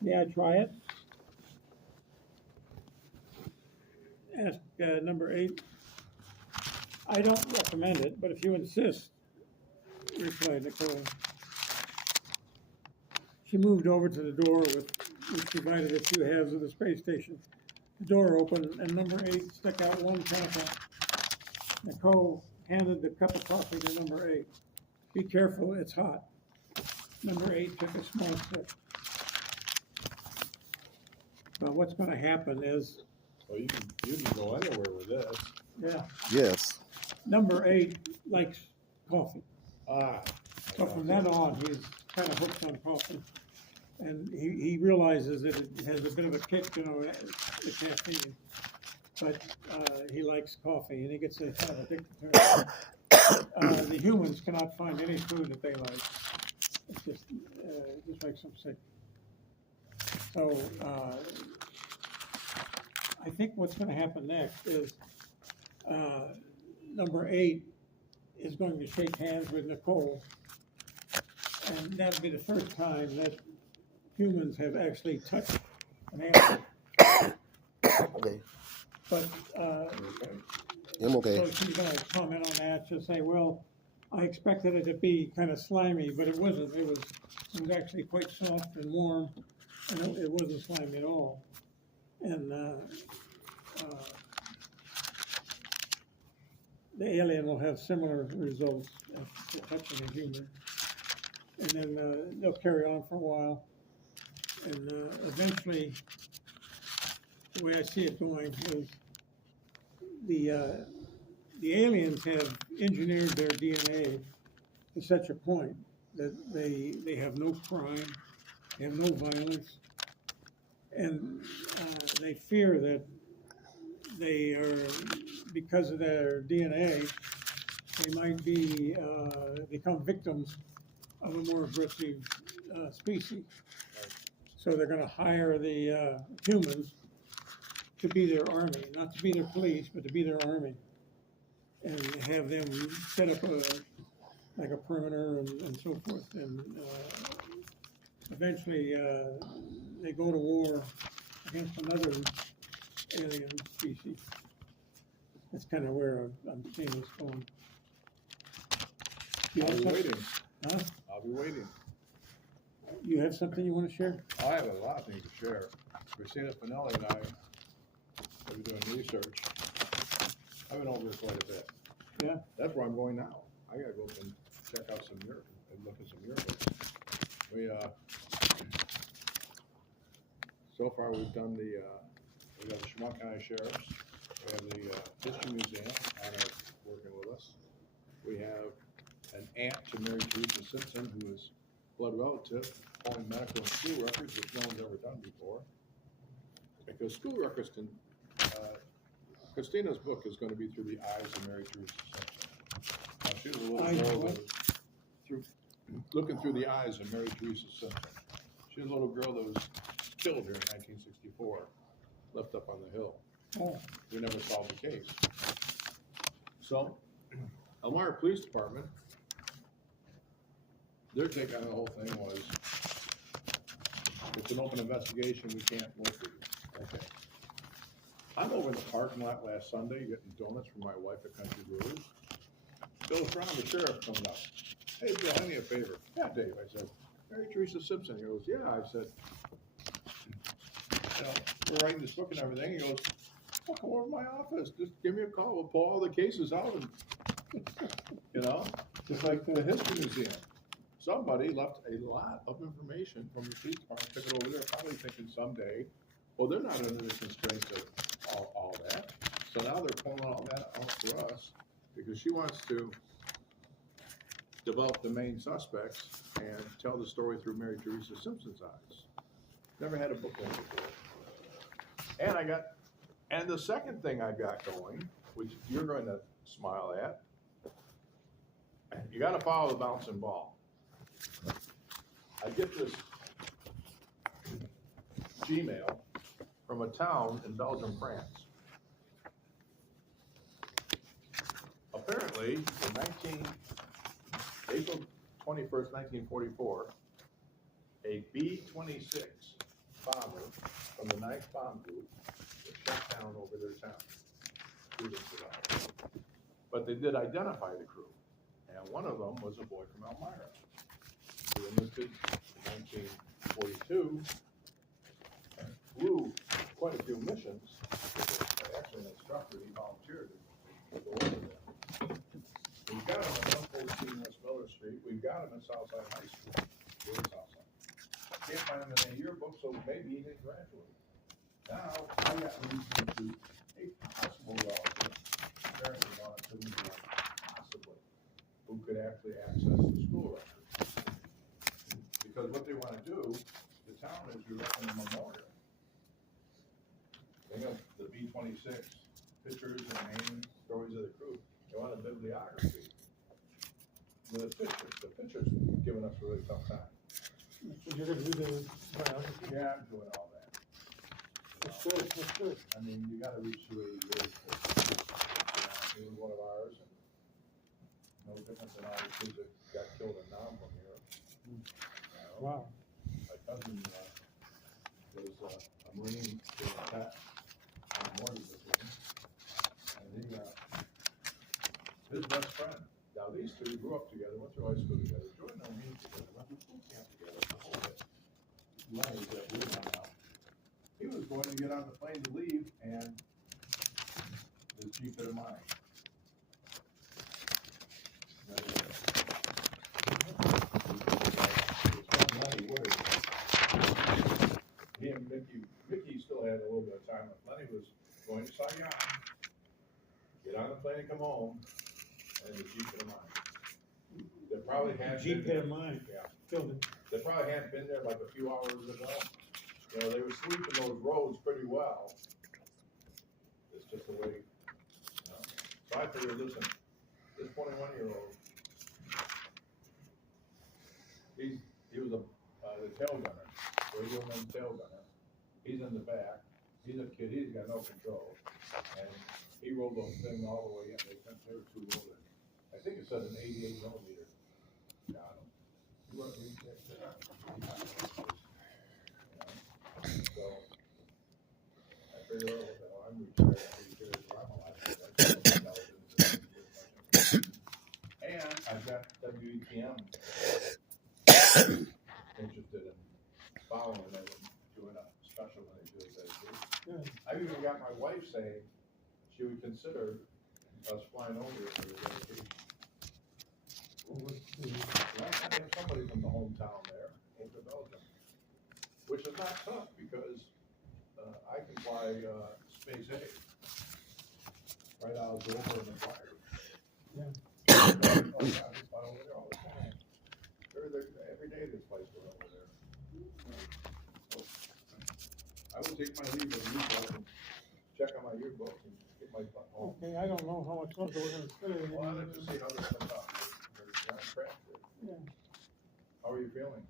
May I try it? Ask number 8. I don't recommend it, but if you insist, replied Nicole. She moved over to the door which divided the two halves of the space station. The door opened and number 8 stuck out one chemical. Nicole handed the cup of coffee to number 8. Be careful, it's hot. Number 8 took a small sip. Well, what's going to happen is, Well, you can go anywhere with this. yeah, Yes. number 8 likes coffee. Ah. So from then on, he's kind of hooked on coffee. And he realizes that it has a bit of a kick, the caffeine. But he likes coffee, and he gets kind of addicted to it. The humans cannot find any food that they like. It just makes them sick. So I think what's going to happen next is number 8 is going to shake hands with Nicole, and that'll be the first time that humans have actually touched an animal. Okay. But I'm okay. so she's going to comment on that. She'll say, "Well, I expected it to be kind of slimy, but it wasn't. It was actually quite soft and warm, and it wasn't slimy at all." And the alien will have similar results after touching a human, and then they'll carry on for a while, and eventually, the way I see it going is the aliens have engineered their DNA to such a point that they have no crime, they have no violence, and they fear that they are, because of their DNA, they might be become victims of a more aggressive species. So they're going to hire the humans to be their army, not to be their police, but to be their army, and have them set up like a perimeter and so forth. And eventually they go to war against another alien species. That's kind of where I'm seeing this going. You I'll have be some- waiting. Huh? I'll be waiting. You have something you want to share? I have a lot of things to share. Christina Finelli and I have been doing research. I've been over here quite a bit. Yeah. That's where I'm going now. I gotta go up and check out some miracles and look at some miracles. We so far we've done we got the Chemung County Sheriffs. We have the History Museum working with us. We have an aunt to Mary Teresa Simpson, who is blood relative, pulling medical and school records, which no one's ever done before. Because school records can, Christina's book is going to be through the eyes of Mary Teresa Simpson. Now, she was a little girl that was looking through the eyes of Mary Teresa Simpson. She was a little girl that was killed here in 1964, left up on the hill. Oh, We never solved the case. So, Elmira Police Department, their take on the whole thing was, it's an open investigation, we can't work with you. Okay. I'm over in the parking lot last Sunday getting donuts for my wife at Country Brewers. Bill Brown, the sheriff, comes up. Hey, Bill, I need a favor. Yeah, Dave. I said, Mary Teresa Simpson. He goes, yeah. I said, we're writing this book and everything. He goes, well, come over to my office. Just give me a call. We'll pull all the cases out and, just like the History Museum. Somebody left a lot of information from the police department, took it over there, probably thinking someday, well, they're not under the constraints of all that. So now they're pulling all that out for us because she wants to develop the main suspects and tell the story through Mary Teresa Simpson's eyes. Never had a book like it before. And the second thing I got going, which you're going to smile at, you got to follow the bouncing ball. I get this Gmail from a town in Belgium, France. Apparently, in April 21st, 1944, a B-26 bomber from the 9th Bomb Group was shot down over their town. 2 weeks ago. But they did identify the crew, and one of them was a boy from Elmira. He enlisted in 1942, and flew quite a few missions. Actually, an instructor, he volunteered to go over there. We've got him at 114 West Miller Street. We've got him at Southside High School. Where's Southside? Can't find him in the yearbook, so maybe he didn't graduate. Now, I got reason to a possible relative, apparently wanted to move on, possibly, who could actually access the school records. Because what they want to do, the town is erecting a memorial. They got the B-26 pictures and names, stories of the crew. They want a bibliography. The pictures giving us a really tough time. So you're gonna do the biography? Yeah, I'm doing all that. That's good, that's good. I mean, you gotta reach through a really quick. He was one of ours, and no different than all the kids that got killed in Nam from here. Wow. My cousin, was a Marine doing attack on the morning with him. And he, his best friend, now these two grew up together, went through high school together, joined the Marines together, went through boot camp together, the whole bit. Lenny that we don't know. He was going to get on the plane to leave, and his Jeep hit a mine. He and Mickey still had a little bit of time left. Lenny was going to Saigon, get on the plane and come home, and the Jeep hit a mine. They probably had. Jeep hit a mine. Yeah. Killed him. They probably hadn't been there like a few hours ago. You know, they were sweeping those roads pretty well. It's just the way, you know. So I figured, listen, this 21-year-old, he was the tail gunner, radio man tail gunner. He's in the back. He's a kid. He's got no control, and he rolled those things all the way in. They were too loaded. I think it said an 88 millimeter. Got him. He wasn't even that big. So I figured, oh, well, I'm retired. I'm alive. And I've got WETM interested in following it and doing a special when they do it. Good. I've even got my wife saying she would consider us flying over here for the dedication. Well, what's the- Well, I have somebody from the hometown there, over Belgium, which is not tough because I can fly Space A right out of Dover and the fire. Yeah. Oh, yeah, I just fly over there all the time. Every day this flights go over there. So, I will take my leave of you, so I can check on my yearbook and get my butt home. Okay, I don't know how much longer we're gonna stay. Well, I'd like to see how this comes out. They're on track there. Yeah. How are you feeling?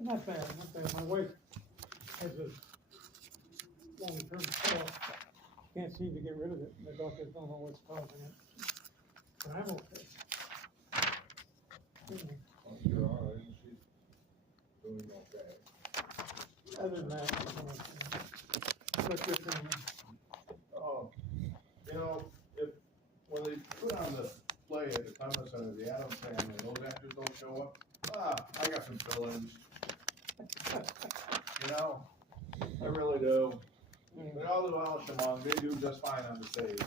Not bad, not bad. My wife has a long-term cough. Can't seem to get rid of it. The doctors don't know what's causing it. But I'm okay. Well, you're all right, and she's doing okay. Other than that, I'm okay. What's your feeling? Oh, you know, when they put on the play at the Thomas Center, the Addams Family, and those actors don't show up, I got some fill-ins. You know, I really do. They all do Alice Shamong, they do just fine on the stage.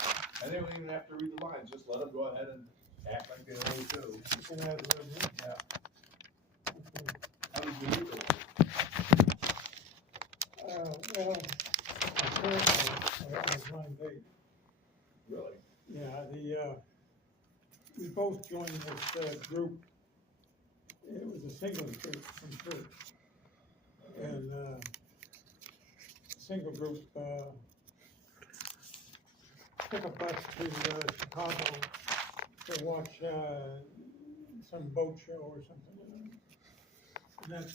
And they don't even have to read the lines, just let them go ahead and act like they always do. You can have it, Yeah. okay. How did you do it? Well, apparently, I was blind date. Really? Yeah, we both joined this, group. It was a single group from church. And, single group, took a bus to, Chicago to watch, some boat show or something. And then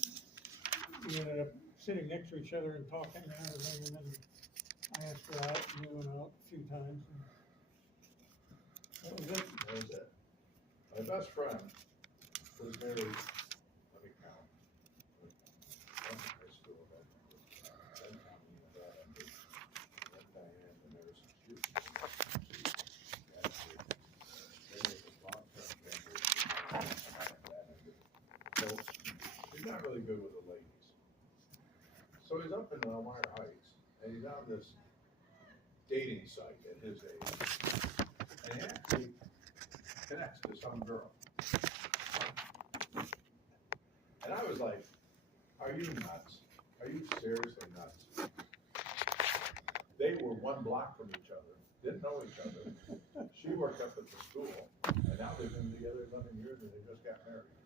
we ended up sitting next to each other and talking and everything, and then I asked her out, and we went out a few times. And that was it. That was it. My best friend was married, let me count, up in Elmira Heights, and he's on this dating site at his age, and he actually connects to some girl. And I was like, are you nuts? Are you seriously nuts? They were one block from each other, didn't know each other. She worked up at the school, and now they've been together 11 years and they just got married.